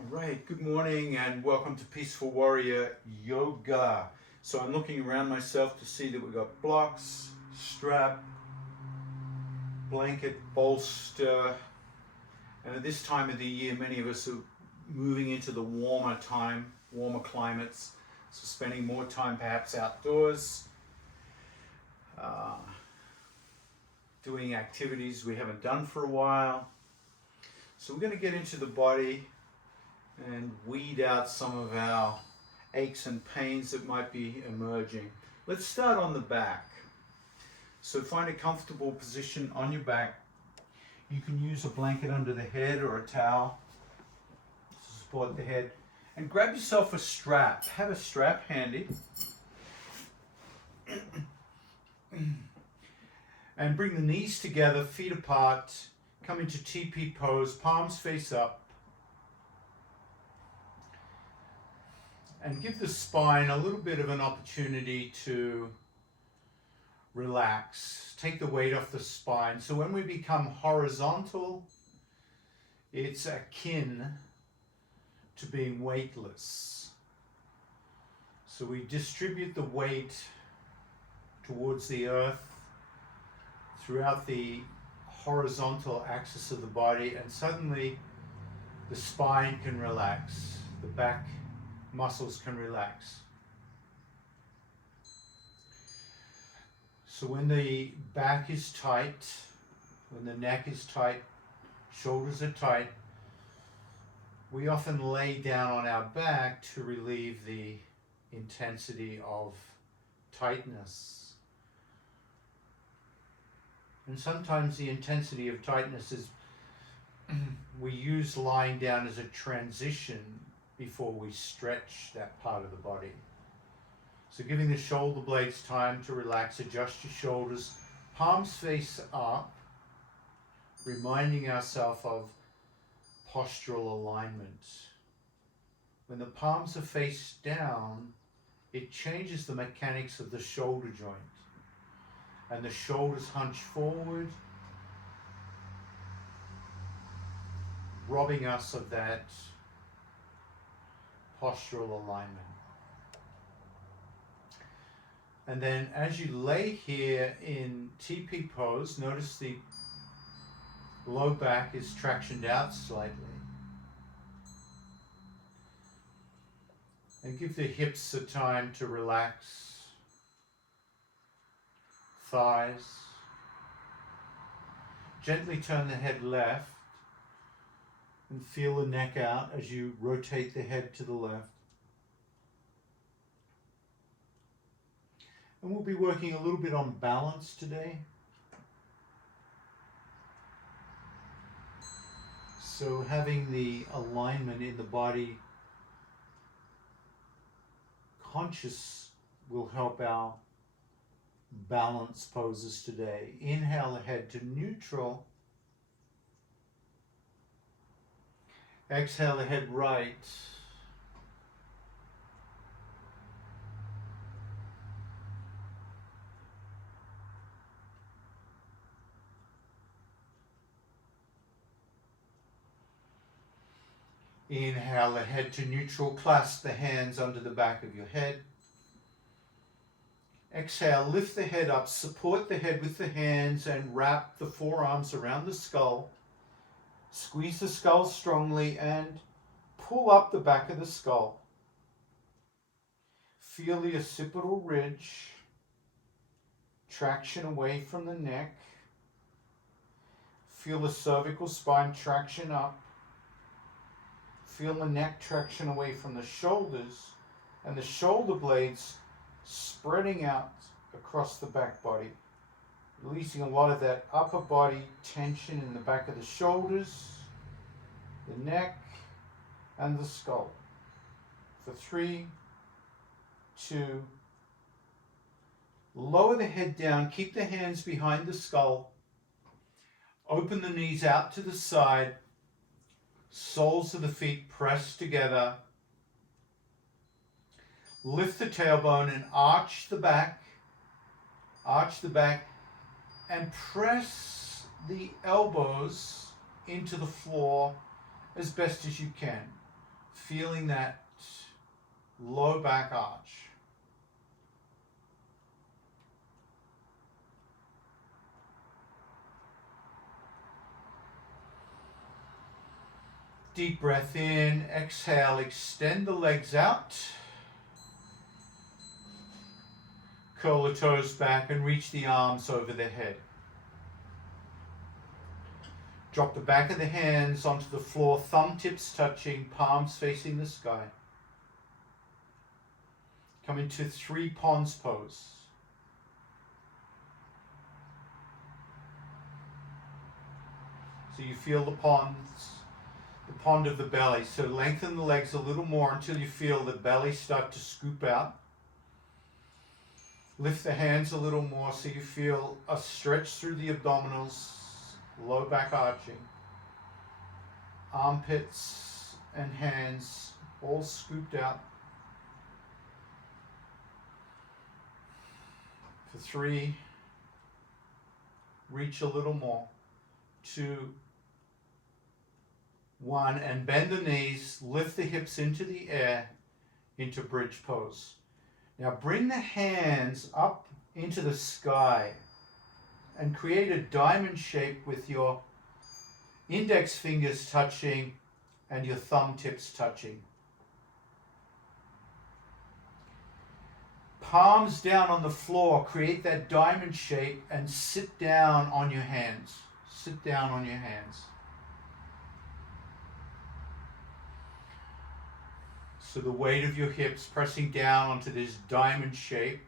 All right, good morning and welcome to Peaceful Warrior Yoga. So I'm looking around myself to see that we've got blocks, strap, blanket, bolster, and at this time of the year many of us are moving into the warmer time, warmer climates, so spending more time perhaps outdoors, uh, doing activities we haven't done for a while. So we're going to get into the body and weed out some of our aches and pains that might be emerging. Let's start on the back. So find a comfortable position on your back. You can use a blanket under the head or a towel to support the head. And grab yourself a strap. Have a strap handy. And bring the knees together, feet apart. Come into TP pose, palms face up. And give the spine a little bit of an opportunity to relax. Take the weight off the spine. So when we become horizontal, it's akin to being weightless. So we distribute the weight towards the earth throughout the horizontal axis of the body, and suddenly the spine can relax, the back muscles can relax. So when the back is tight, when the neck is tight, shoulders are tight, we often lay down on our back to relieve the intensity of tightness. And sometimes the intensity of tightness is we use lying down as a transition before we stretch that part of the body. So giving the shoulder blades time to relax, adjust your shoulders, palms face up, reminding ourselves of postural alignment. When the palms are face down, it changes the mechanics of the shoulder joint. And the shoulders hunch forward, robbing us of that postural alignment. And then as you lay here in TP pose, notice the low back is tractioned out slightly. And give the hips the time to relax. Thighs. Gently turn the head left and feel the neck out as you rotate the head to the left. And we'll be working a little bit on balance today. So having the alignment in the body conscious will help our balance poses today. Inhale the head to neutral. Exhale the head right. Inhale the head to neutral. Clasp the hands under the back of your head. Exhale, lift the head up, support the head with the hands and wrap the forearms around the skull. Squeeze the skull strongly and pull up the back of the skull. Feel the occipital ridge, traction away from the neck. Feel the cervical spine traction up. Feel the neck traction away from the shoulders and the shoulder blades spreading out across the back body, releasing a lot of that upper body tension in the back of the shoulders, the neck, and the skull. For 3, 2, lower the head down, keep the hands behind the skull, open the knees out to the side, soles of the feet pressed together. Lift the tailbone and arch the back, and press the elbows into the floor as best as you can. feeling that low back arch. Deep breath in, exhale, extend the legs out. Curl the toes back and reach the arms over the head. Drop the back of the hands onto the floor, thumb tips touching, palms facing the sky. Come into three ponds pose. So you feel the pond of the belly. So lengthen the legs a little more until you feel the belly start to scoop out. Lift the hands a little more so you feel a stretch through the abdominals, low back arching. Armpits and hands all scooped out. For 3, reach a little more. 2, 1, and bend the knees, lift the hips into the air, into bridge pose. Now bring the hands up into the sky and create a diamond shape with your index fingers touching and your thumb tips touching. Palms down on the floor, create that diamond shape and sit down on your hands. Sit down on your hands. So the weight of your hips pressing down onto this diamond shape,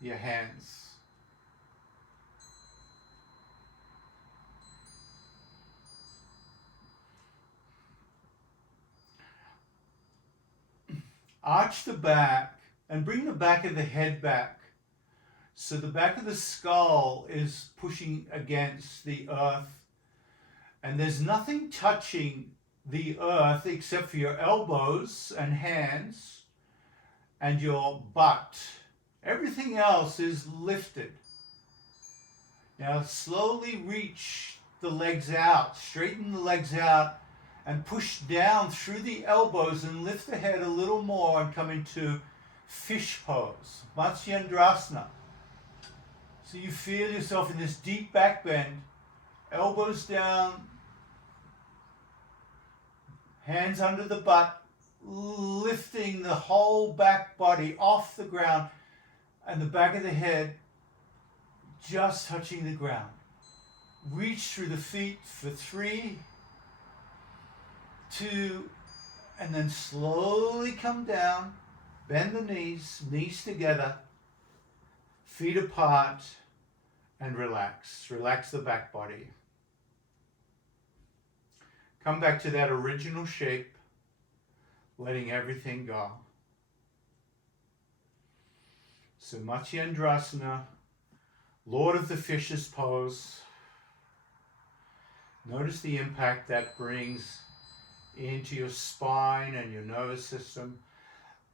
your hands. Arch the back and bring the back of the head back. So the back of the skull is pushing against the earth and there's nothing touching the earth except for your elbows and hands and your butt. Everything else is lifted. Now slowly reach the legs out, straighten the legs out and push down through the elbows and lift the head a little more and come into fish pose, Matsyendrasana. So you feel yourself in this deep back bend, elbows down, hands under the butt, lifting the whole back body off the ground and the back of the head just touching the ground. Reach through the feet for 3, 2, and then slowly come down, bend the knees, knees together, feet apart, and relax. Relax the back body. Come back to that original shape, letting everything go. So Matsyendrasana, Lord of the Fishes pose. Notice the impact that brings into your spine and your nervous system.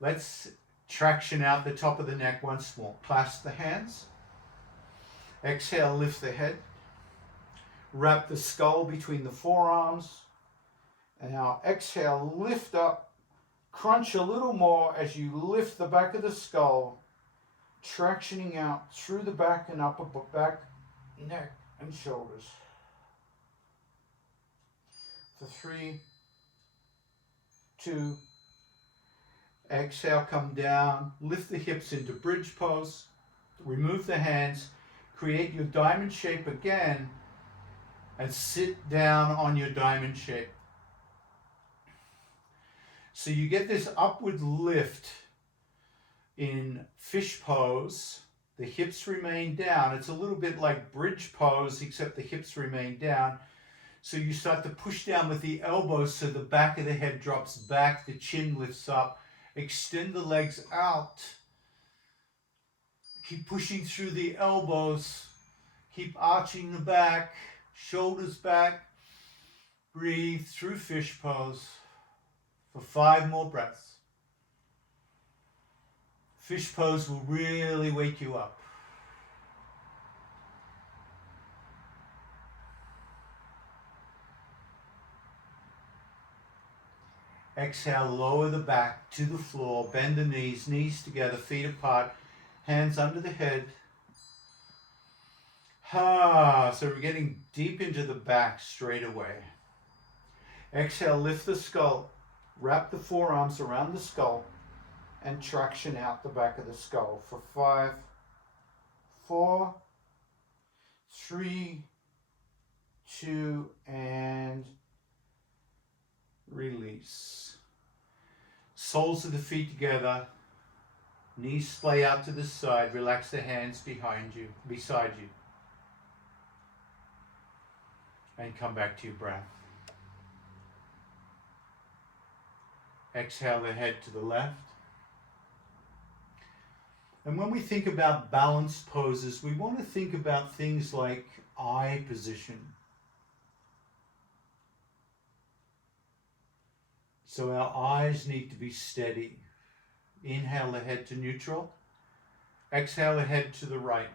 Let's traction out the top of the neck once more. Clasp the hands. Exhale, lift the head. Wrap the skull between the forearms. And now exhale, lift up. Crunch a little more as you lift the back of the skull, tractioning out through the back and upper back, neck, and shoulders. For 3, 2, exhale, come down, lift the hips into bridge pose, remove the hands, create your diamond shape again, and sit down on your diamond shape. So you get this upward lift in fish pose. The hips remain down. It's a little bit like bridge pose, except the hips remain down. So you start to push down with the elbows so the back of the head drops back, the chin lifts up. Extend the legs out. Keep pushing through the elbows. Keep arching the back, shoulders back. Breathe through fish pose for 5 more breaths. Fish pose will really wake you up. Exhale, lower the back to the floor, bend the knees, knees together, feet apart, hands under the head. So we're getting deep into the back straight away. Exhale, lift the skull, wrap the forearms around the skull, and traction out the back of the skull for 5, 4, 3, 2, and release. Soles of the feet together, knees splay out to the side, relax the hands beside you. And come back to your breath. Exhale the head to the left. And when we think about balanced poses, we want to think about things like eye position. So our eyes need to be steady. Inhale the head to neutral. Exhale the head to the right.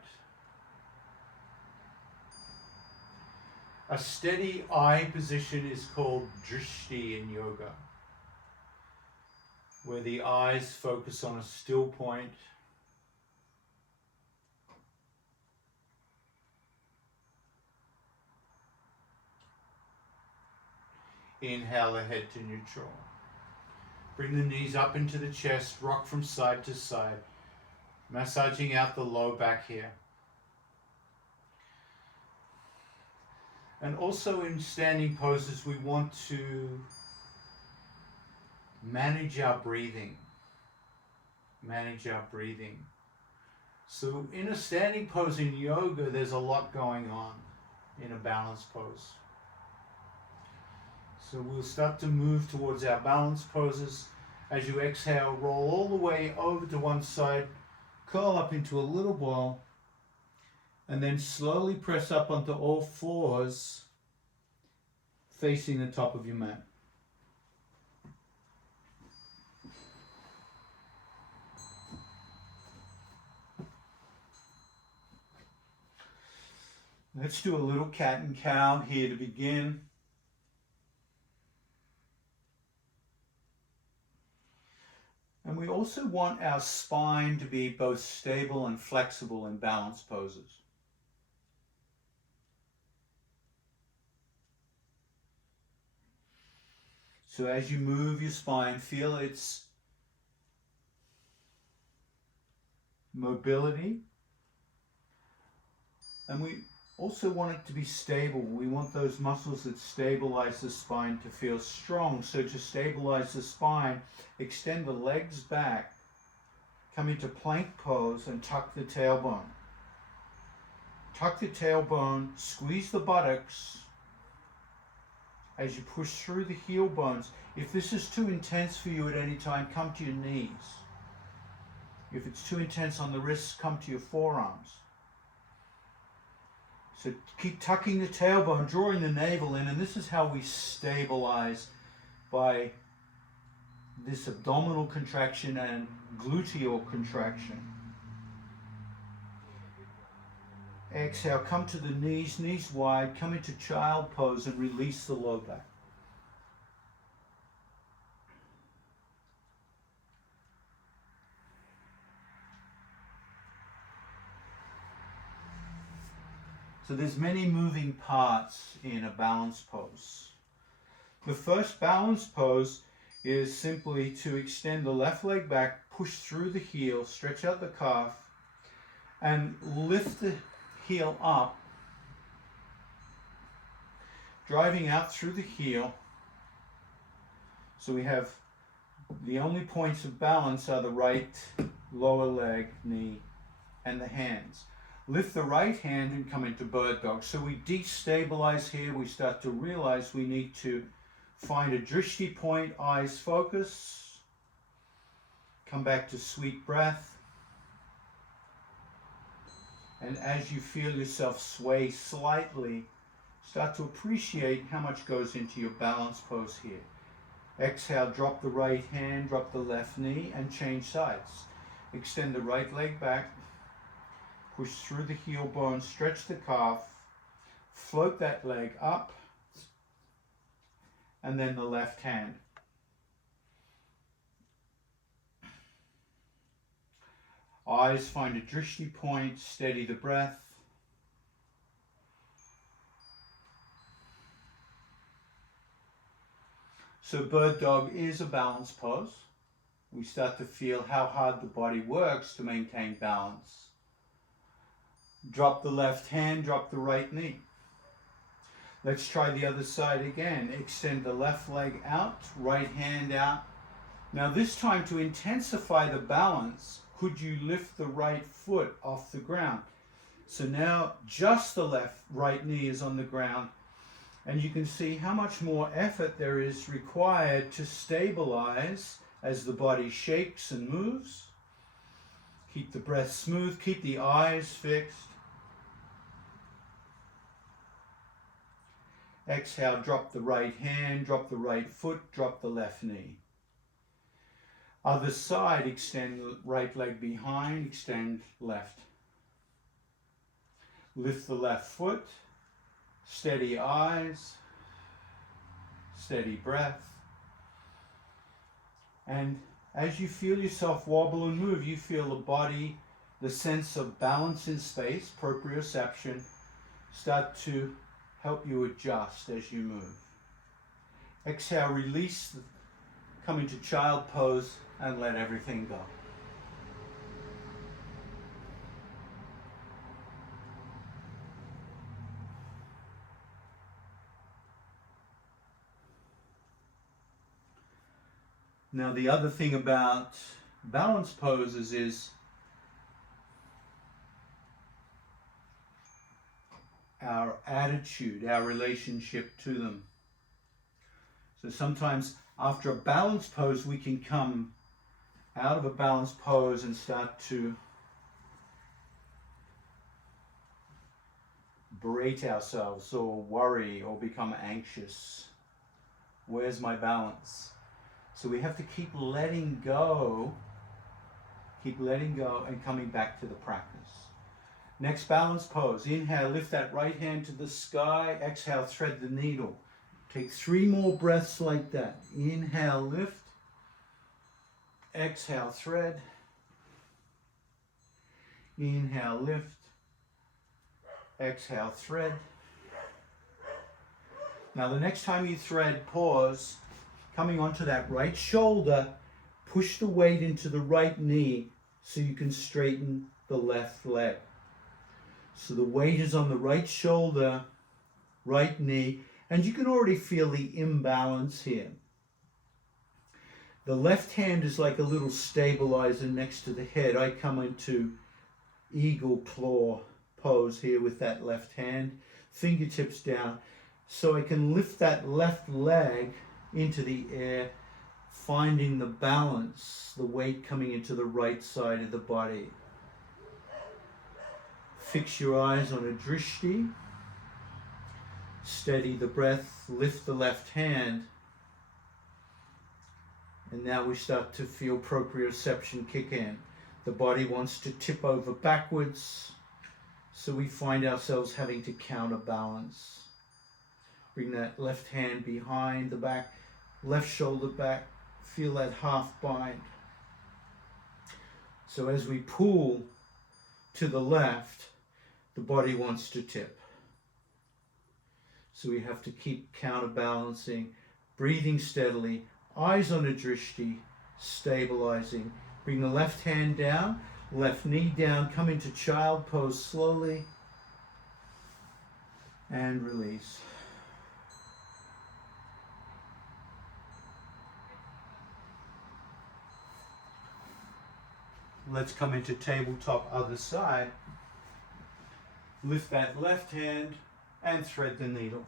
A steady eye position is called drishti in yoga, where the eyes focus on a still point. Inhale the head to neutral. Bring the knees up into the chest, rock from side to side, massaging out the low back here. And also in standing poses, we want to manage our breathing. Manage our breathing. So in a standing pose in yoga, there's a lot going on in a balanced pose. So we'll start to move towards our balanced poses. As you exhale, roll all the way over to one side, curl up into a little ball, and then slowly press up onto all fours, facing the top of your mat. Let's do a little cat and cow here to begin. And we also want our spine to be both stable and flexible in balanced poses. So as you move your spine, feel its mobility. And we also want it to be stable. We want those muscles that stabilize the spine to feel strong. So to stabilize the spine, extend the legs back, come into plank pose and tuck the tailbone. Tuck the tailbone, squeeze the buttocks as you push through the heel bones. If this is too intense for you at any time, come to your knees. If it's too intense on the wrists, come to your forearms. So keep tucking the tailbone, drawing the navel in, and this is how we stabilize, by this abdominal contraction and gluteal contraction. Exhale, come to the knees, knees wide, come into child pose and release the low back. So there's many moving parts in a balanced pose. The first balanced pose is simply to extend the left leg back, push through the heel, stretch out the calf, and lift the heel up, driving out through the heel. So we have the only points of balance are the right lower leg, knee, and the hands. Lift the right hand and come into bird dog. So we destabilize here. We start to realize we need to find a drishti point, eyes focus. Come back to sweet breath. And as you feel yourself sway slightly, start to appreciate how much goes into your balance pose here. Exhale, drop the right hand, drop the left knee, and change sides. Extend the right leg back. Push through the heel bone, stretch the calf, float that leg up, and then the left hand. Eyes find a drishti point, steady the breath. So bird dog is a balance pose. We start to feel how hard the body works to maintain balance. Drop the left hand, drop the right knee. Let's try the other side again. Extend the left leg out, right hand out. Now this time, to intensify the balance, could you lift the right foot off the ground? So now just the right knee is on the ground, and you can see how much more effort there is required to stabilize as the body shakes and moves. Keep the breath smooth, keep the eyes fixed. Exhale, drop the right hand, drop the right foot, drop the left knee. Other side, extend the right leg behind, extend left. Lift the left foot, steady eyes, steady breath. And as you feel yourself wobble and move, you feel the body, the sense of balance in space, proprioception, start to help you adjust as you move. Exhale, release, come into child pose and let everything go. Now the other thing about balance poses is our attitude, our relationship to them. So sometimes after a balance pose, we can come out of a balance pose and start to berate ourselves or worry or become anxious. Where's my balance? So we have to keep letting go and coming back to the practice. Next balance pose. Inhale, lift that right hand to the sky. Exhale, thread the needle. Take 3 more breaths like that. Inhale, lift. Exhale, thread. Inhale, lift. Exhale, thread. Now the next time you thread, pause. Coming onto that right shoulder, push the weight into the right knee so you can straighten the left leg. So the weight is on the right shoulder, right knee, and you can already feel the imbalance here. The left hand is like a little stabilizer next to the head. I come into eagle claw pose here with that left hand, fingertips down, so I can lift that left leg into the air, finding the balance, the weight coming into the right side of the body. Fix your eyes on a drishti, steady the breath, lift the left hand, and now we start to feel proprioception kick in. The body wants to tip over backwards, so we find ourselves having to counterbalance. Bring that left hand behind the back, left shoulder back, feel that half bind. So as we pull to the left, the body wants to tip. So we have to keep counterbalancing, breathing steadily, eyes on a drishti, stabilizing. Bring the left hand down, left knee down, come into child pose slowly, and release. Let's come into tabletop other side. Lift that left hand and thread the needle.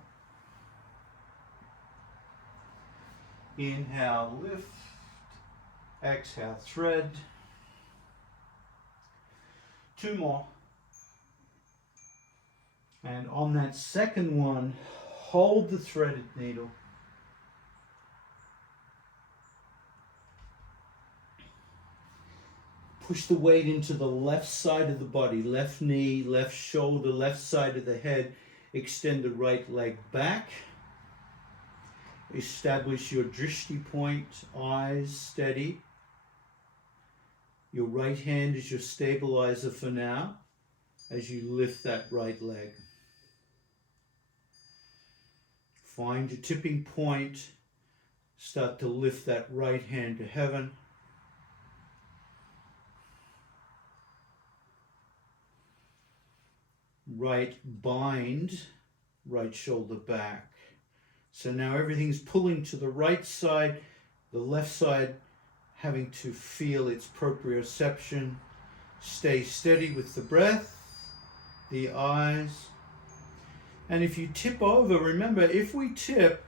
Inhale, lift. Exhale, thread. 2 more. And on that second one, hold the threaded needle. Push the weight into the left side of the body, left knee, left shoulder, left side of the head. Extend the right leg back. Establish your drishti point, eyes steady. Your right hand is your stabilizer for now as you lift that right leg. Find your tipping point. Start to lift that right hand to heaven. Right bind, right shoulder back. So now everything's pulling to the right side, the left side having to feel its proprioception. Stay steady with the breath, the eyes. And if you tip over, remember, if we tip,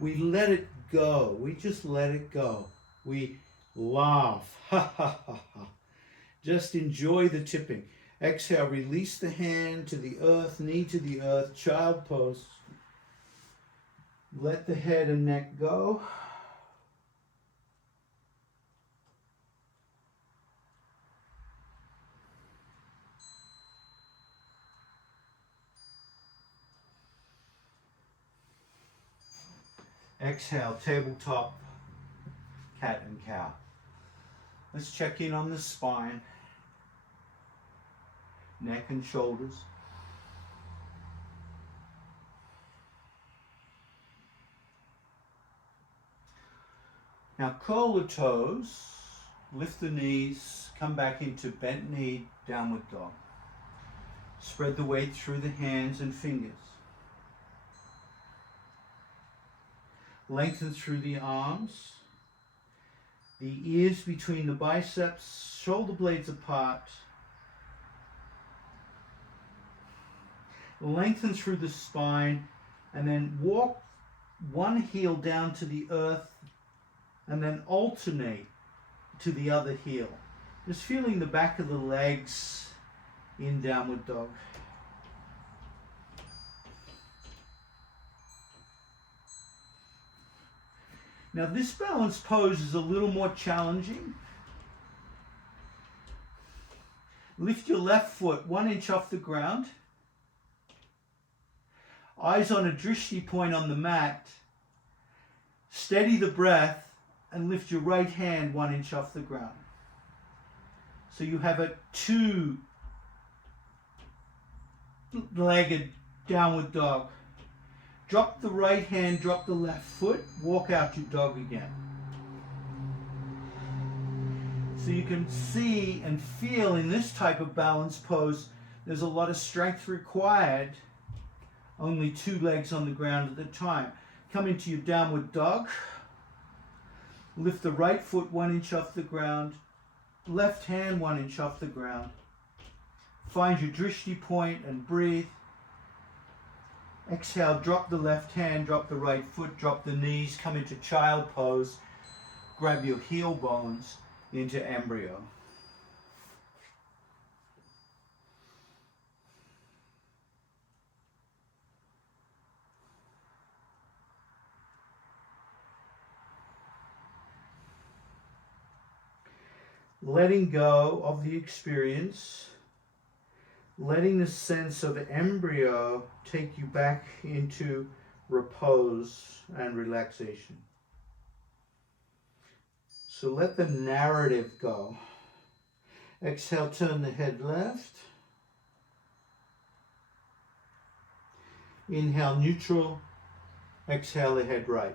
we let it go. We just let it go. We laugh. Ha ha ha ha. Just enjoy the tipping. Exhale, release the hand to the earth, knee to the earth, child pose. Let the head and neck go. Exhale, tabletop, cat and cow. Let's check in on the spine, neck and shoulders. Now curl the toes, lift the knees, come back into bent knee, downward dog. Spread the weight through the hands and fingers. Lengthen through the arms, the ears between the biceps, shoulder blades apart. Lengthen through the spine, and then walk one heel down to the earth and then alternate to the other heel. Just feeling the back of the legs in downward dog. Now this balance pose is a little more challenging. Lift your left foot 1 inch off the ground. Eyes on a drishti point on the mat. Steady the breath and lift your right hand 1 inch off the ground. So you have a 2-legged downward dog. Drop the right hand, drop the left foot, walk out your dog again. So you can see and feel in this type of balance pose, there's a lot of strength required, only 2 legs on the ground at a time. Come into your downward dog. Lift the right foot 1 inch off the ground, left hand 1 inch off the ground. Find your drishti point and breathe. Exhale, drop the left hand, drop the right foot, drop the knees, come into child pose. Grab your heel bones into embryo. Letting go of the experience, letting the sense of embryo take you back into repose and relaxation. So let the narrative go. Exhale, turn the head left. Inhale, neutral. Exhale, the head right.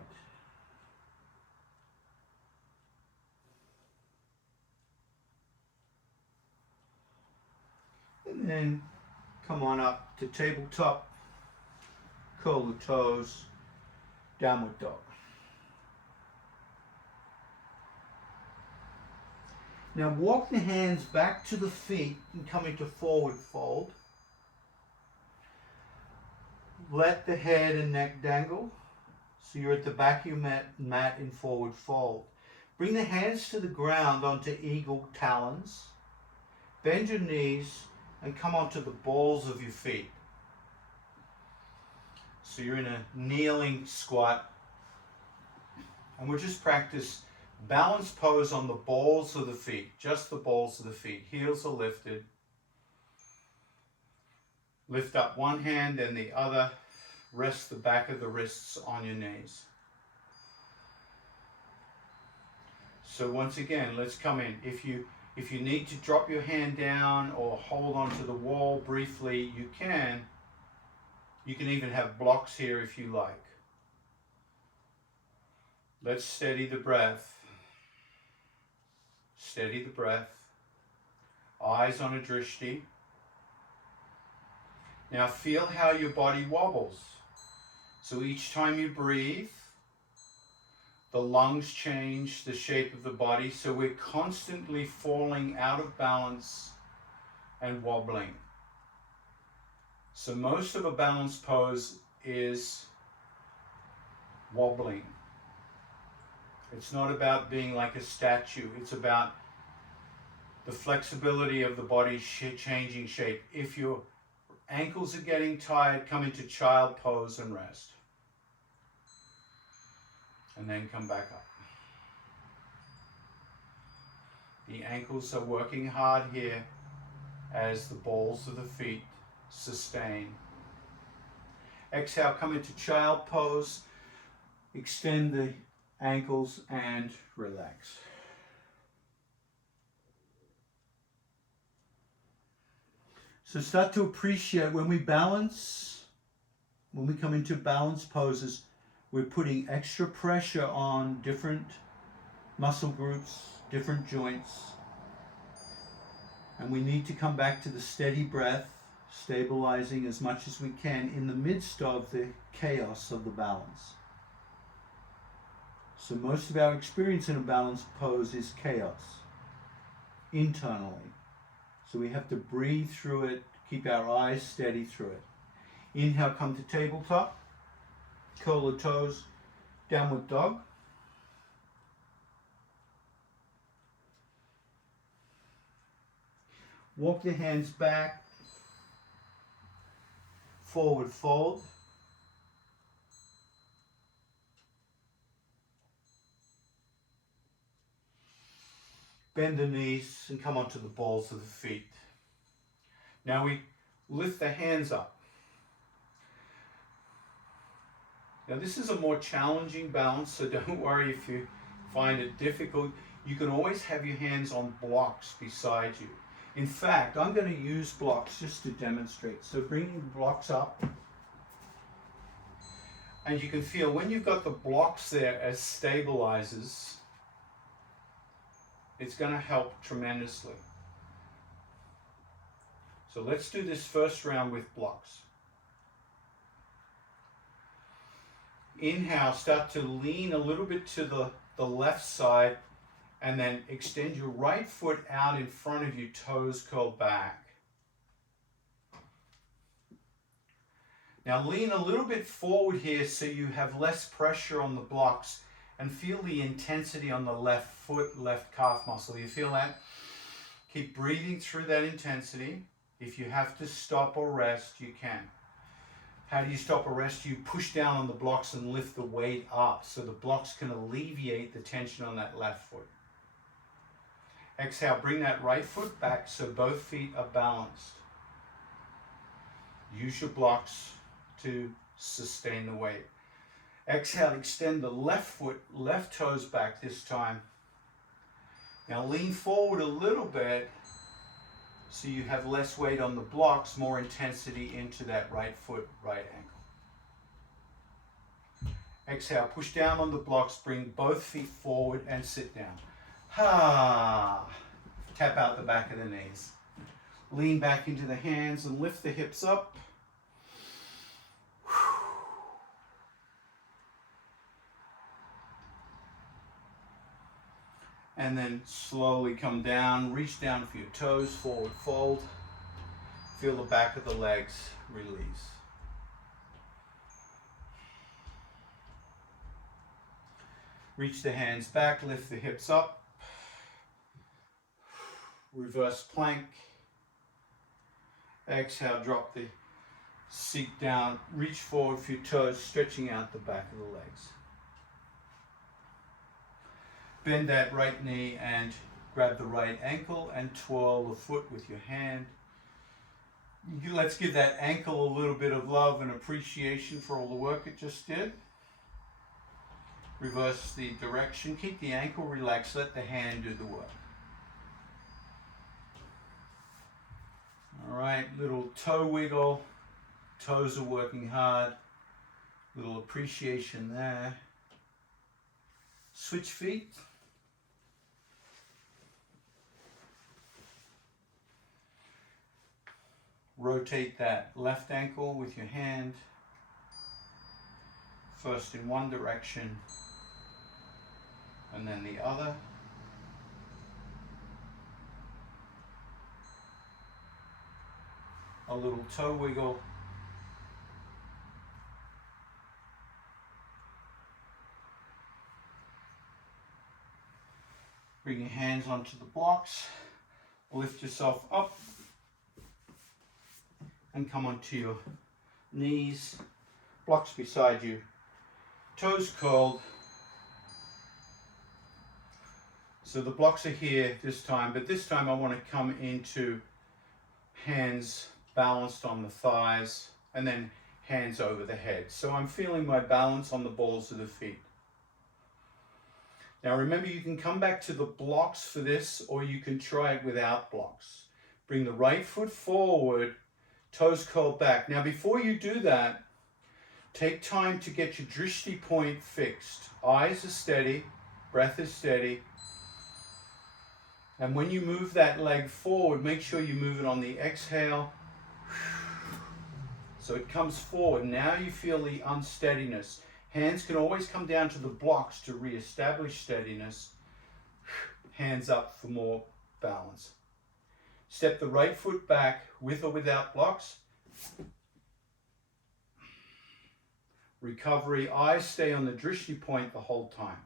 And then come on up to tabletop, curl the toes, downward dog. Now walk the hands back to the feet and come into forward fold. Let the head and neck dangle, so you're at the back of your mat in forward fold. Bring the hands to the ground onto eagle talons. Bend your knees and come onto the balls of your feet. So you're in a kneeling squat. And we'll just practice balance pose on the balls of the feet, just the balls of the feet. Heels are lifted. Lift up one hand and the other. Rest the back of the wrists on your knees. So once again, let's come in. If If you need to drop your hand down or hold onto the wall briefly, you can. You can even have blocks here if you like. Let's steady the breath. Steady the breath. Eyes on a drishti. Now feel how your body wobbles. So each time you breathe, the lungs change the shape of the body. So we're constantly falling out of balance and wobbling. So most of a balanced pose is wobbling. It's not about being like a statue. It's about the flexibility of the body changing shape. If your ankles are getting tired, come into child pose and rest. And then come back up. The ankles are working hard here as the balls of the feet sustain. Exhale, come into child pose. Extend the ankles and relax. So start to appreciate when we balance, when we come into balanced poses, we're putting extra pressure on different muscle groups, different joints. And we need to come back to the steady breath, stabilizing as much as we can in the midst of the chaos of the balance. So most of our experience in a balanced pose is chaos, internally. So we have to breathe through it, keep our eyes steady through it. Inhale, come to tabletop. Curl the toes, downward dog. Walk the hands back, forward fold. Bend the knees and come onto the balls of the feet. Now we lift the hands up. Now this is a more challenging balance, so don't worry if you find it difficult. You can always have your hands on blocks beside you. In fact, I'm going to use blocks just to demonstrate. So bring the blocks up. And you can feel when you've got the blocks there as stabilizers, it's going to help tremendously. So let's do this first round with blocks. Inhale, start to lean a little bit to the left side and then extend your right foot out in front of you, toes curled back. Now lean a little bit forward here so you have less pressure on the blocks and feel the intensity on the left foot, left calf muscle. You feel that? Keep breathing through that intensity. If you have to stop or rest, you can. How do you stop or rest? You push down on the blocks and lift the weight up so the blocks can alleviate the tension on that left foot. Exhale, bring that right foot back so both feet are balanced. Use your blocks to sustain the weight. Exhale, extend the left foot, left toes back this time. Now lean forward a little bit so you have less weight on the blocks, more intensity into that right foot, right ankle. Exhale, push down on the blocks, bring both feet forward and sit down. Ha! Tap out the back of the knees. Lean back into the hands and lift the hips up. And then slowly come down, reach down for your toes, forward fold. Feel the back of the legs release. Reach the hands back, lift the hips up. Reverse plank. Exhale, drop the seat down, reach forward for your toes, stretching out the back of the legs. Bend that right knee and grab the right ankle and twirl the foot with your hand. Let's give that ankle a little bit of love and appreciation for all the work it just did. Reverse the direction. Keep the ankle relaxed. Let the hand do the work. right, little toe wiggle. Toes are working hard. Little appreciation there. Switch feet. Rotate that left ankle with your hand. First in one direction and then the other. A little toe wiggle. Bring your hands onto the blocks. Lift yourself up and come onto your knees. Blocks beside you. Toes curled. So the blocks are here this time, but this time I want to come into hands balanced on the thighs and then hands over the head. So I'm feeling my balance on the balls of the feet. Now remember, you can come back to the blocks for this, or you can try it without blocks. Bring the right foot forward, toes curled back. Now before you do that, take time to get your drishti point fixed. Eyes are steady, breath is steady. And when you move that leg forward, make sure you move it on the exhale. So it comes forward. Now you feel the unsteadiness. Hands can always come down to the blocks to re-establish steadiness. Hands up for more balance. Step the right foot back with or without blocks. Recovery, eyes stay on the drishti point the whole time.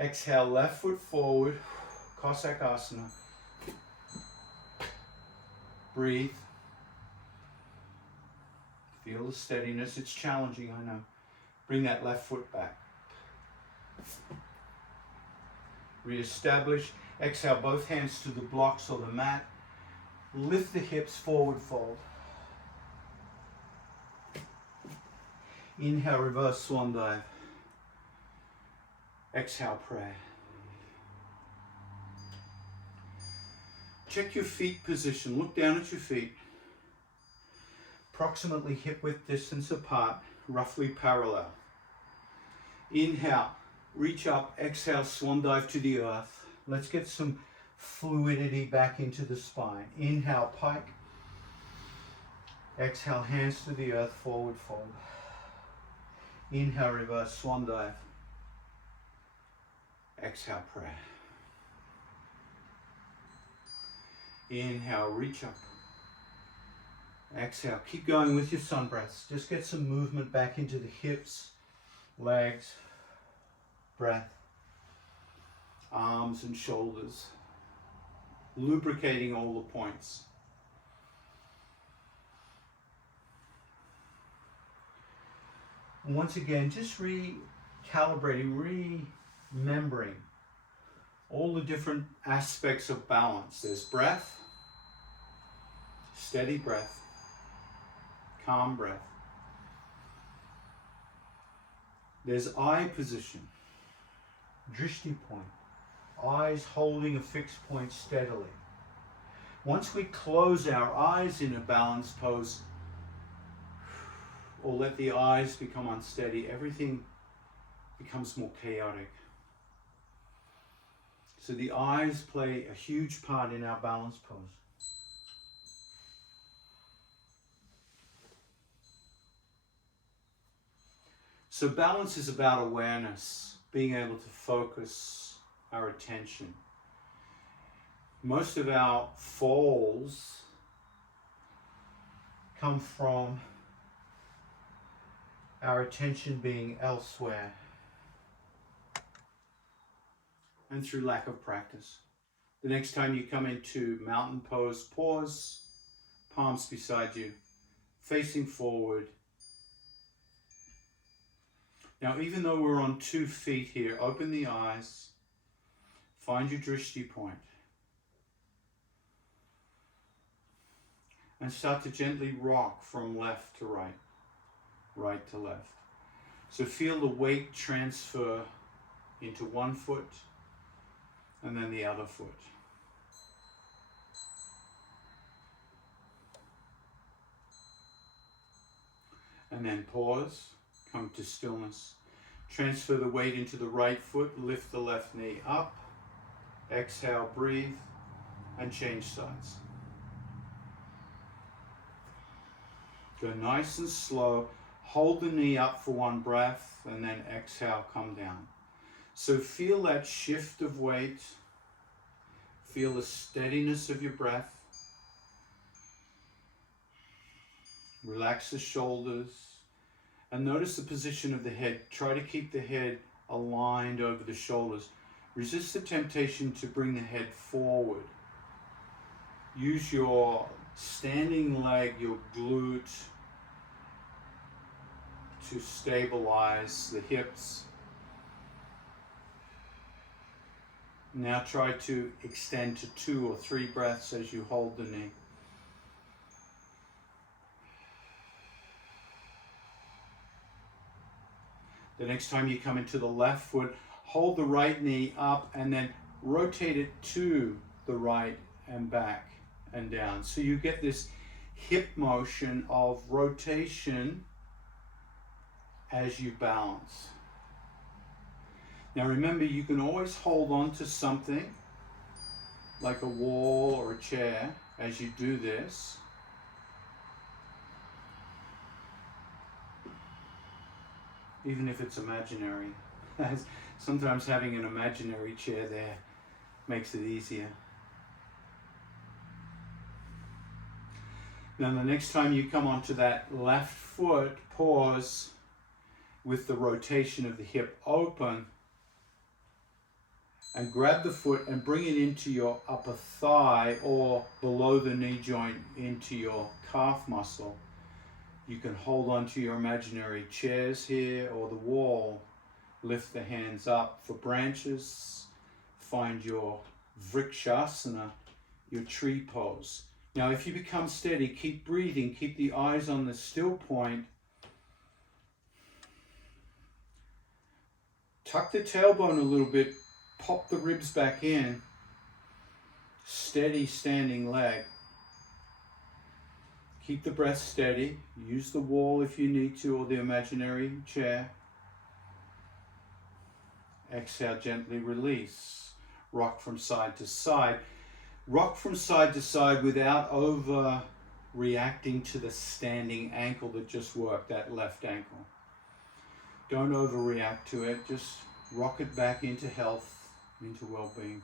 Exhale, left foot forward, Cossack Asana. Breathe. Feel the steadiness. It's challenging, I know. Bring that left foot back. Re-establish. Exhale, both hands to the blocks or the mat. Lift the hips, forward fold. Inhale, reverse swan dive. Exhale, prayer. Check your feet position. Look down at your feet. Approximately hip width distance apart, roughly parallel. Inhale, reach up. Exhale, swan dive to the earth. Let's get some fluidity back into the spine. Inhale, pike. Exhale, hands to the earth, forward fold. Inhale, reverse swan dive. Exhale, prayer. Inhale, reach up. Exhale, keep going with your sun breaths. Just get some movement back into the hips, legs, breath, arms and shoulders, lubricating all the points. And once again, just recalibrating, remembering all the different aspects of balance. There's breath, steady breath, calm breath. There's eye position, drishti point, eyes holding a fixed point steadily. Once we close our eyes in a balanced pose, or let the eyes become unsteady, everything becomes more chaotic. So the eyes play a huge part in our balance pose. So balance is about awareness, being able to focus our attention. Most of our falls come from our attention being elsewhere and through lack of practice. The next time you come into mountain pose, pause, palms beside you, facing forward. Now, even though we're on 2 feet here, open the eyes, find your drishti point, and start to gently rock from left to right, right to left. So feel the weight transfer into one foot and then the other foot. And then pause, come to stillness. Transfer the weight into the right foot, lift the left knee up. Exhale, breathe, and change sides. Go nice and slow. Hold the knee up for one breath, and then exhale, come down. So feel that shift of weight. Feel the steadiness of your breath. Relax the shoulders. And notice the position of the head. Try to keep the head aligned over the shoulders. Resist the temptation to bring the head forward. Use your standing leg, your glute, to stabilize the hips. Now try to extend to 2 or 3 breaths as you hold the knee. The next time you come into the left foot, hold the right knee up and then rotate it to the right and back and down. So you get this hip motion of rotation as you balance. Now remember, you can always hold on to something like a wall or a chair as you do this. Even if it's imaginary. Sometimes having an imaginary chair there makes it easier. Now the next time you come onto that left foot, pause with the rotation of the hip open and grab the foot and bring it into your upper thigh or below the knee joint into your calf muscle. You can hold on to your imaginary chairs here or the wall. Lift the hands up for branches. Find your Vrikshasana, your tree pose. Now if you become steady, keep breathing, keep the eyes on the still point. Tuck the tailbone a little bit, pop the ribs back in. Steady standing leg. Keep the breath steady. Use the wall if you need to, or the imaginary chair. Exhale, gently release. Rock from side to side. Rock from side to side without overreacting to the standing ankle that just worked, that left ankle. Don't overreact to it. Just rock it back into health, into well-being.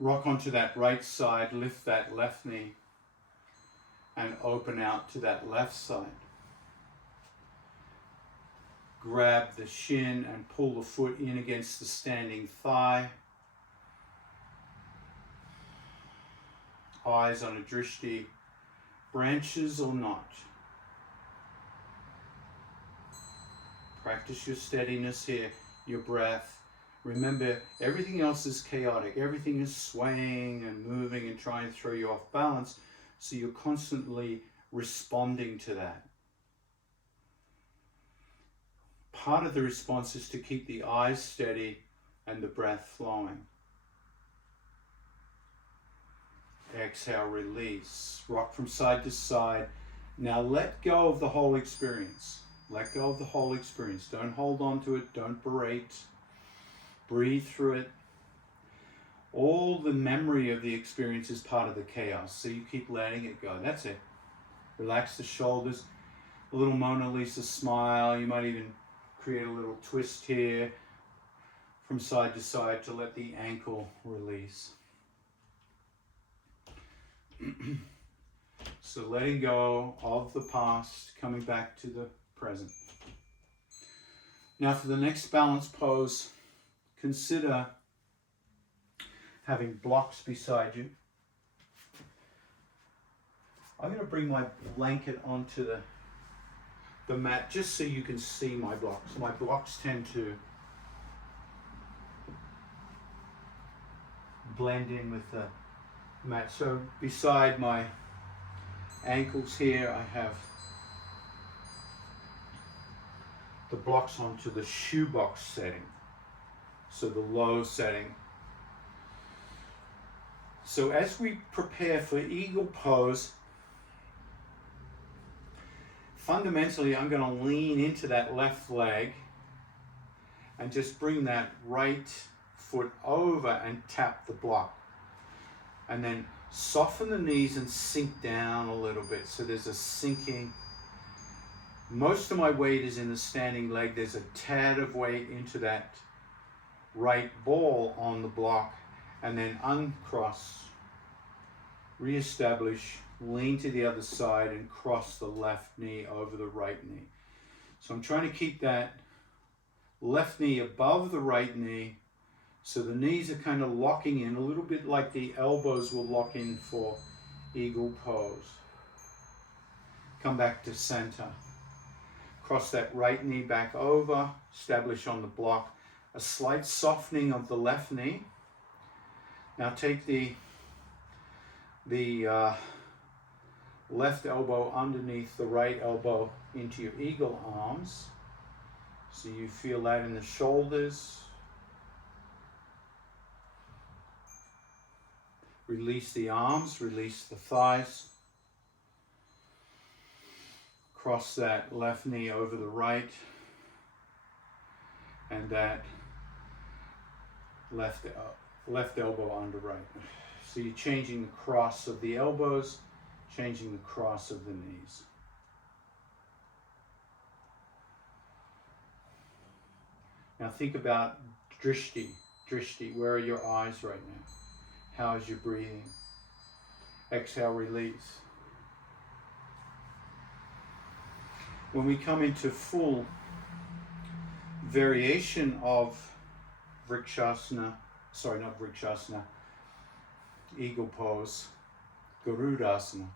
Rock onto that right side. Lift that left knee and open out to that left side. Grab the shin and pull the foot in against the standing thigh. Eyes on a drishti, branches or not. Practice your steadiness here, your breath. Remember, everything else is chaotic. Everything is swaying and moving and trying to throw you off balance. So you're constantly responding to that. Part of the response is to keep the eyes steady and the breath flowing. Exhale, release. Rock from side to side. Now let go of the whole experience. Let go of the whole experience. Don't hold on to it. Don't berate. Breathe through it. All the memory of the experience is part of the chaos, so you keep letting it go. That's it. Relax the shoulders. A little Mona Lisa smile. You might even create a little twist here from side to side to let the ankle release. So letting go of the past, coming back to the present. Now for the next balance pose, consider having blocks beside you. I'm going to bring my blanket onto the mat just so you can see my blocks. My blocks tend to blend in with the mat. So beside my ankles here, I have the blocks onto the shoebox setting. So the low setting. So as we prepare for eagle pose, fundamentally, I'm going to lean into that left leg and just bring that right foot over and tap the block. And then soften the knees and sink down a little bit. So there's a sinking. Most of my weight is in the standing leg. There's a tad of weight into that right ball on the block. And then uncross, reestablish, lean to the other side and cross the left knee over the right knee. So I'm trying to keep that left knee above the right knee, so the knees are kind of locking in, a little bit like the elbows will lock in for eagle pose. Come back to center. Cross that right knee back over, establish on the block. A slight softening of the left knee. Now take the left elbow underneath the right elbow into your eagle arms. So you feel that in the shoulders. Release the arms, release the thighs. Cross that left knee over the right. And that left elbow under right. So you're changing the cross of the elbows, changing the cross of the knees. Now think about drishti. Drishti, where are your eyes right now? How is your breathing? Exhale, release. When we come into full variation of Vrikshasana, eagle pose, Garudasana.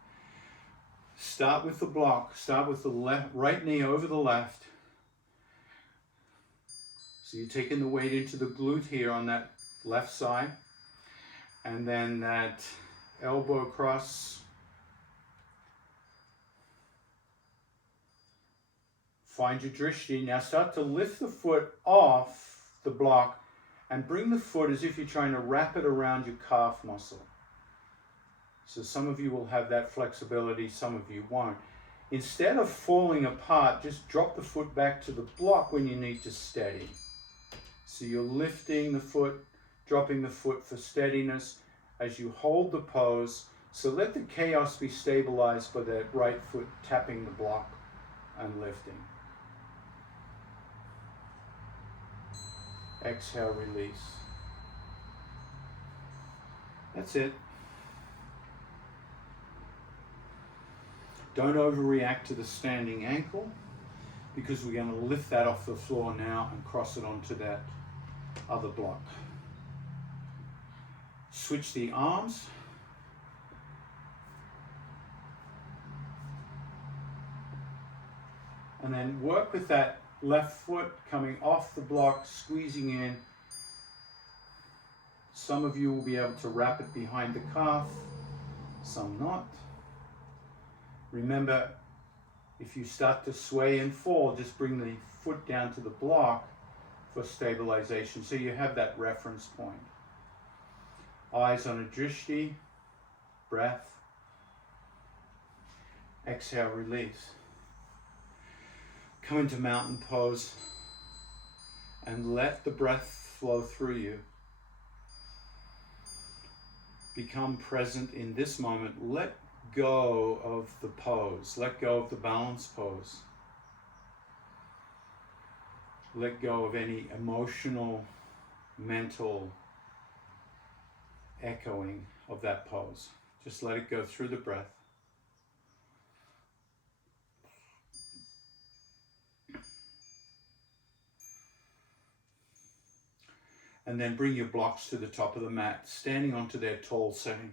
Start with the block, start with the right knee over the left. So you're taking the weight into the glute here on that left side. And then that elbow across. Find your drishti. Now start to lift the foot off the block and bring the foot as if you're trying to wrap it around your calf muscle. So some of you will have that flexibility, some of you won't. Instead of falling apart, just drop the foot back to the block when you need to steady. So you're lifting the foot, dropping the foot for steadiness as you hold the pose. So let the chaos be stabilized by that right foot tapping the block and lifting. Exhale, release. That's it. Don't overreact to the standing ankle, because we're going to lift that off the floor now and cross it onto that other block. Switch the arms. And then work with that left foot coming off the block, squeezing in. Some of you will be able to wrap it behind the calf, some not. Remember, if you start to sway and fall, just bring the foot down to the block for stabilization, so you have that reference point. Eyes on a drishti, breath. Exhale, release. Come into mountain pose and let the breath flow through you. Become present in this moment. Let go of the pose. Let go of the balance pose. Let go of any emotional, mental echoing of that pose. Just let it go through the breath. And then bring your blocks to the top of the mat, standing onto their tall setting.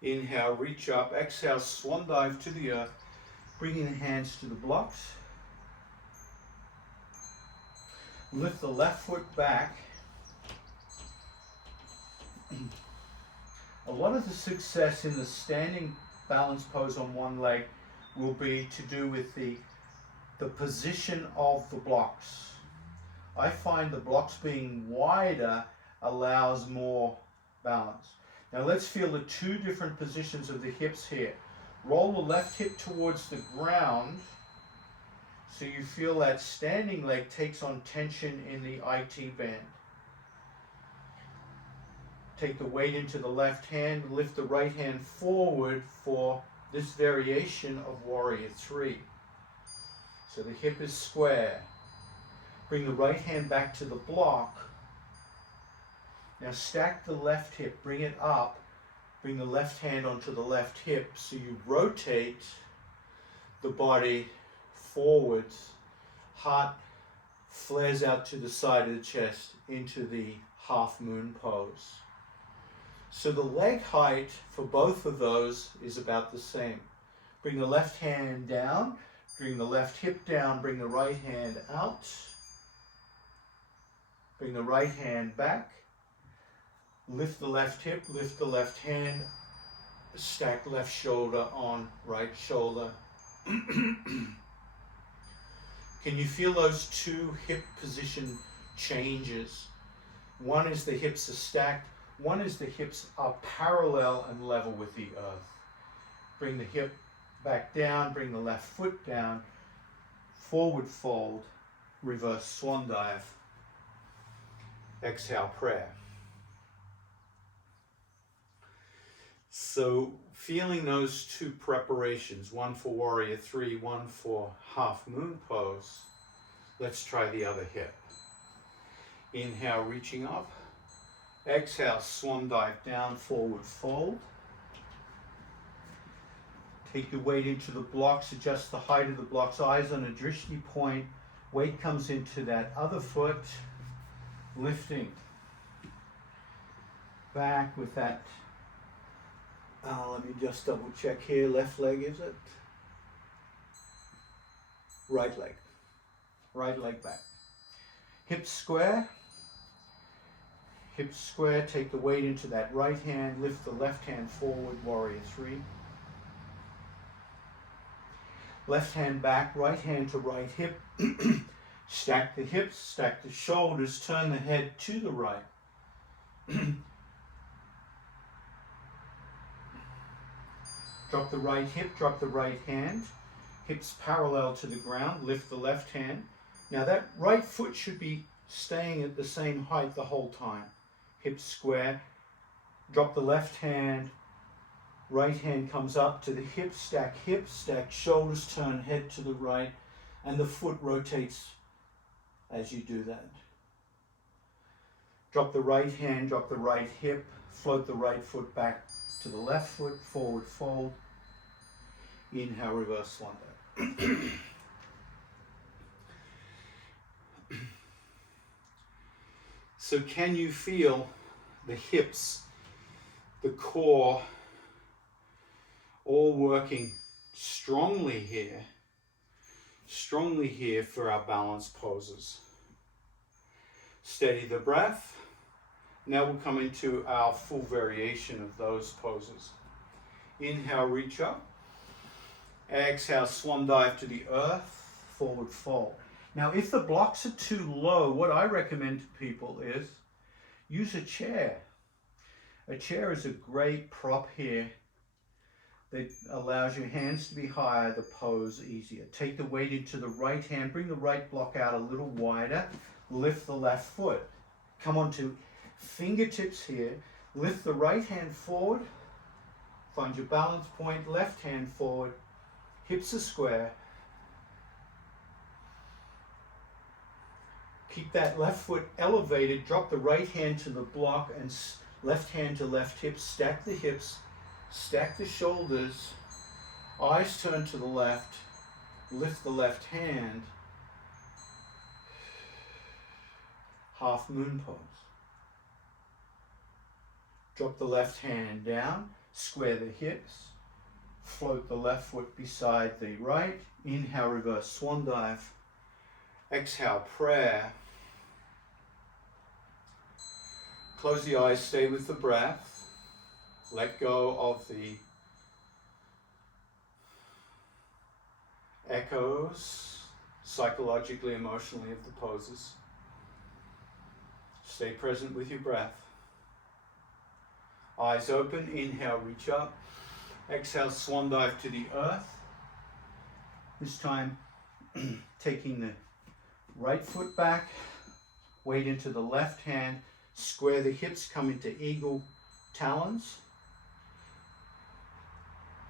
Inhale, reach up. Exhale, swan dive to the earth, bringing the hands to the blocks. Lift the left foot back. A lot of the success in the standing balance pose on one leg will be to do with the the position of the blocks. I find the blocks being wider allows more balance. Now let's feel the two different positions of the hips here. Roll the left hip towards the ground so you feel that standing leg takes on tension in the IT band. Take the weight into the left hand, lift the right hand forward for this variation of Warrior 3. So the hip is square. Bring the right hand back to the block. Now stack the left hip, bring it up, bring the left hand onto the left hip so you rotate the body forwards. Heart flares out to the side of the chest into the half moon pose. So the leg height for both of those is about the same. Bring the left hand down, bring the left hip down, bring the right hand out. Bring the right hand back. Lift the left hip, lift the left hand, stack left shoulder on right shoulder. Can you feel those two hip position changes? One is the hips are stacked, one is the hips are parallel and level with the earth. Bring the hip back down, bring the left foot down, forward fold, reverse swan dive. Exhale, prayer. So feeling those two preparations, one for Warrior 3, one for half moon pose, let's try the other hip. Inhale, reaching up. Exhale, swan dive down, forward fold. Take your weight into the blocks, adjust the height of the blocks, eyes on a drishti point. Weight comes into that other foot, lifting. Back with that. Let me just double check here. Left leg, is it? Right leg. Right leg back. Hips square. Hips square. Take the weight into that right hand. Lift the left hand forward. Warrior 3. Left hand back. Right hand to right hip. Stack the hips. Stack the shoulders. Turn the head to the right. Drop the right hip, drop the right hand, hips parallel to the ground, lift the left hand. Now that right foot should be staying at the same height the whole time. Hips square, drop the left hand, right hand comes up to the hips, stack shoulders, turn head to the right, and the foot rotates as you do that. Drop the right hand, drop the right hip, float the right foot back to the left foot, forward fold. Inhale, reverse swan dive. So can you feel the hips, the core, all working strongly here for our balance poses? Steady the breath. Now we'll come into our full variation of those poses. Inhale, reach up. Exhale, swan dive to the earth, forward fold. Now, if the blocks are too low, what I recommend to people is use a chair. A chair is a great prop here that allows your hands to be higher, the pose easier. Take the weight into the right hand, bring the right block out a little wider, lift the left foot. Come onto fingertips here, lift the right hand forward, find your balance point, left hand forward, hips are square. Keep that left foot elevated, drop the right hand to the block and left hand to left hip, stack the hips, stack the shoulders, eyes turn to the left, lift the left hand, half moon pose. Drop the left hand down, square the hips, float the left foot beside the right, inhale, reverse swan dive, exhale, prayer. Close the eyes, stay with the breath, let go of the echoes, psychologically, emotionally of the poses. Stay present with your breath. Eyes open, inhale, reach up. Exhale, swan dive to the earth. This time, taking the right foot back, weight into the left hand, square the hips, come into eagle talons.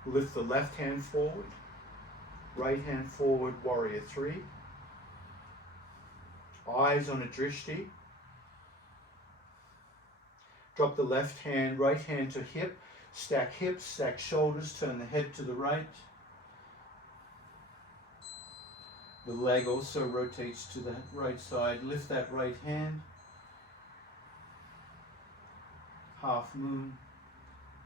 Lift the left hand forward, right hand forward, warrior three. Eyes on a drishti. Drop the left hand, right hand to hip, stack hips, stack shoulders, turn the head to the right. The leg also rotates to the right side. Lift that right hand. Half moon.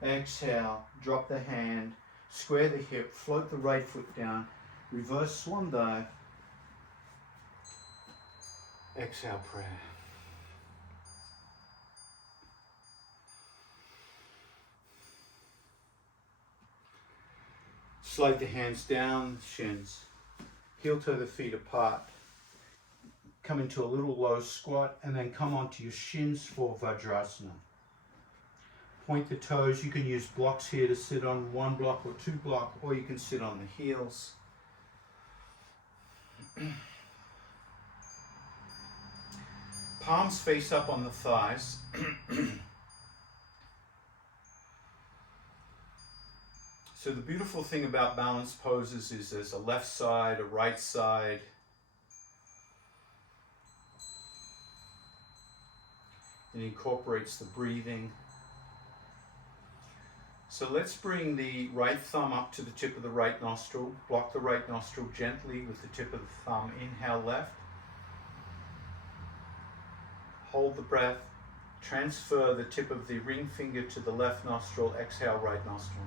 Exhale, drop the hand, square the hip, float the right foot down, reverse swan dive. Exhale, prayer. Slide the hands down, shins. Heel toe the feet apart. Come into a little low squat and then come onto your shins for Vajrasana. Point the toes. You can use blocks here to sit on, one block or two block, or you can sit on the heels. Palms face up on the thighs. So the beautiful thing about balanced poses is there's a left side, a right side. It incorporates the breathing. So let's bring the right thumb up to the tip of the right nostril. Block the right nostril gently with the tip of the thumb. Inhale left. Hold the breath. Transfer the tip of the ring finger to the left nostril. Exhale, right nostril.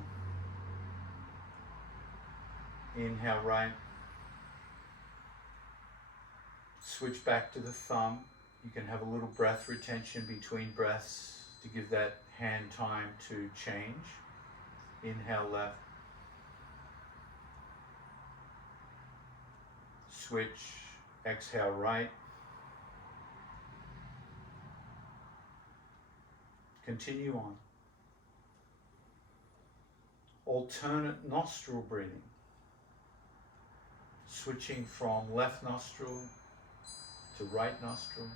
Inhale, right. Switch back to the thumb. You can have a little breath retention between breaths to give that hand time to change. Inhale, left. Switch. Exhale, right. Continue on. Alternate nostril breathing. Switching from left nostril to right nostril.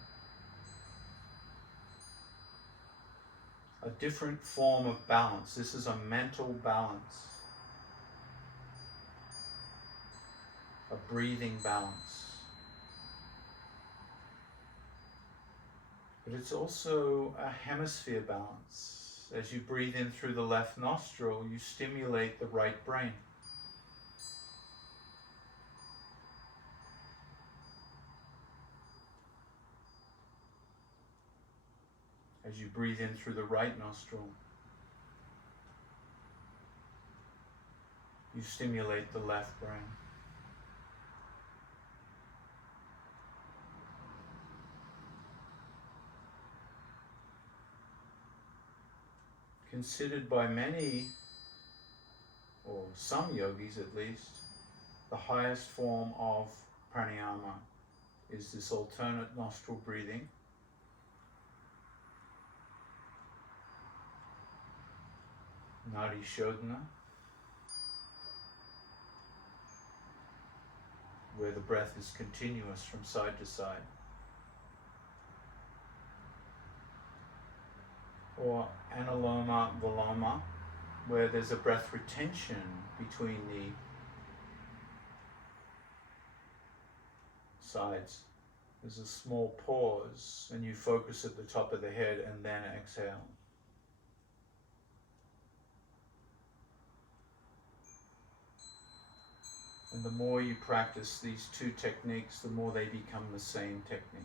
A different form of balance. This is a mental balance. A breathing balance. But it's also a hemisphere balance. As you breathe in through the left nostril, you stimulate the right brain. As you breathe in through the right nostril, you stimulate the left brain. Considered by many, or some yogis at least, the highest form of pranayama is this alternate nostril breathing. Nadi Shodhana, where the breath is continuous from side to side. Or Anuloma Viloma, where there's a breath retention between the sides. There's a small pause and you focus at the top of the head and then exhale. And the more you practice these two techniques, the more they become the same technique.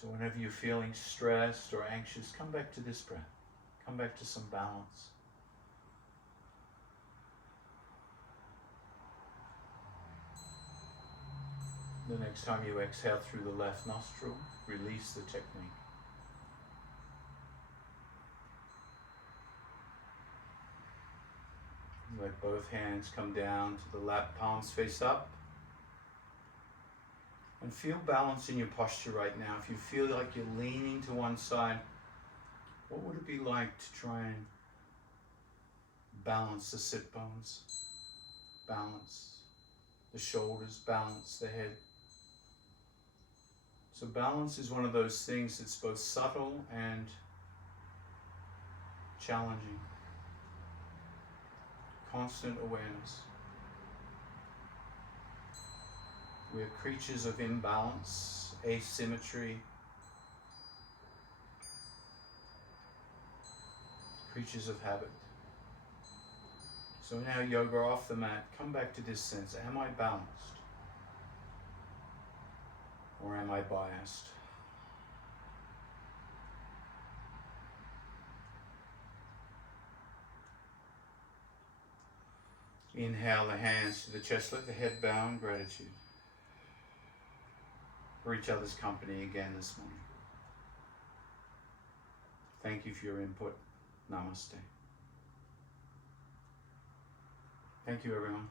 So whenever you're feeling stressed or anxious, come back to this breath. Come back to some balance. The next time you exhale through the left nostril, release the technique. Let both hands come down to the lap, palms face up. And feel balance in your posture right now. If you feel like you're leaning to one side, what would it be like to try and balance the sit bones, balance the shoulders, balance the head? So balance is one of those things that's both subtle and challenging. Constant awareness. We're creatures of imbalance, asymmetry, creatures of habit. So in our yoga off the mat, come back to this sense, am I balanced? Or am I biased? Inhale the hands to the chest, let the head bow in gratitude for each other's company again this morning. Thank you for your input. Namaste. Thank you, everyone.